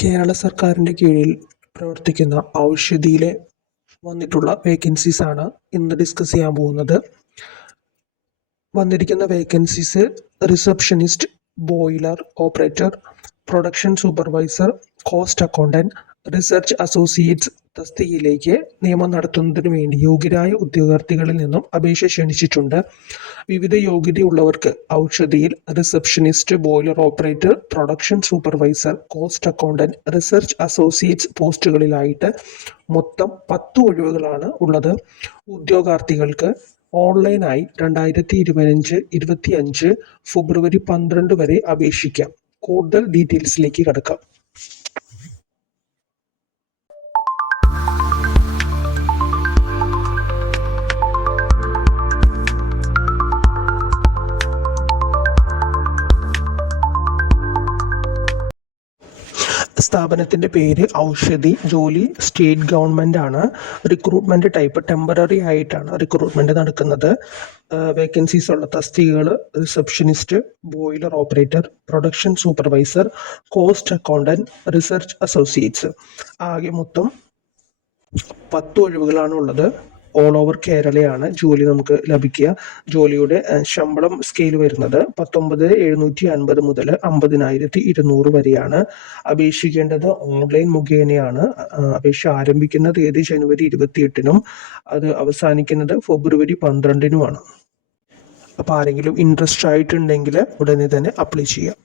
കേരള സർക്കാരിൻ്റെ കീഴിൽ പ്രവർത്തിക്കുന്ന ഔഷധിയിലെ വന്നിട്ടുള്ള വേക്കൻസീസ് ആണ് ഇന്ന് ഡിസ്കസ് ചെയ്യാൻ പോകുന്നത്. വന്നിരിക്കുന്ന vacancies receptionist, boiler operator, production supervisor, cost accountant, research associates തസ്തികയിലേക്ക് നിയമനം നടത്തുന്നതിന് വേണ്ടി യോഗ്യരായ ഉദ്യോഗാർത്ഥികളിൽ നിന്നും അപേക്ഷ ക്ഷണിച്ചിട്ടുണ്ട്. വിവിധ യോഗ്യതയുള്ളവർക്ക് ഔഷധിയിൽ receptionist, boiler operator, production supervisor, cost accountant, research associates പോസ്റ്റുകളിലായിട്ട് മൊത്തം 10 ഒഴിവുകളാണ് ഉള്ളത്. ഉദ്യോഗാർത്ഥികൾക്ക് ഓൺലൈനായി 2025 ഫെബ്രുവരി 12 വരെ അപേക്ഷിക്കാം. കൂടുതൽ ഡീറ്റെയിൽസിലേക്ക് കടക്കാം. സ്ഥാപനത്തിൻ്റെ പേര് ഔഷധി. ജോലി സ്റ്റേറ്റ് ഗവൺമെൻറ് ആണ്. റിക്രൂട്ട്മെൻറ്റ് ടൈപ്പ് ടെമ്പററി ആയിട്ടാണ് റിക്രൂട്ട്മെൻറ്റ് നടക്കുന്നത്. വേക്കൻസീസ് ഉള്ള തസ്തികകൾ receptionist, boiler operator, production supervisor, cost accountant, research associates. ആകെ മൊത്തം 10 ഒഴിവുകളാണ് ഉള്ളത്. ഓൾ ഓവർ കേരളയാണ് ജോലി നമുക്ക് ലഭിക്കുക. ജോലിയുടെ ശമ്പളം സ്കെയിൽ വരുന്നത് 19,750 മുതൽ 50,200 വരെയാണ്. അപേക്ഷിക്കേണ്ടത് ഓൺലൈൻ മുഖേനയാണ്. അപേക്ഷ ആരംഭിക്കുന്ന തീയതി ജനുവരി 28-നും അത് അവസാനിക്കുന്നത് ഫെബ്രുവരി 12-നുമാണ്. അപ്പോൾ ആരെങ്കിലും ഇൻട്രസ്റ്റ് ആയിട്ടുണ്ടെങ്കിൽ ഉടനെ തന്നെ അപ്ലൈ ചെയ്യാം.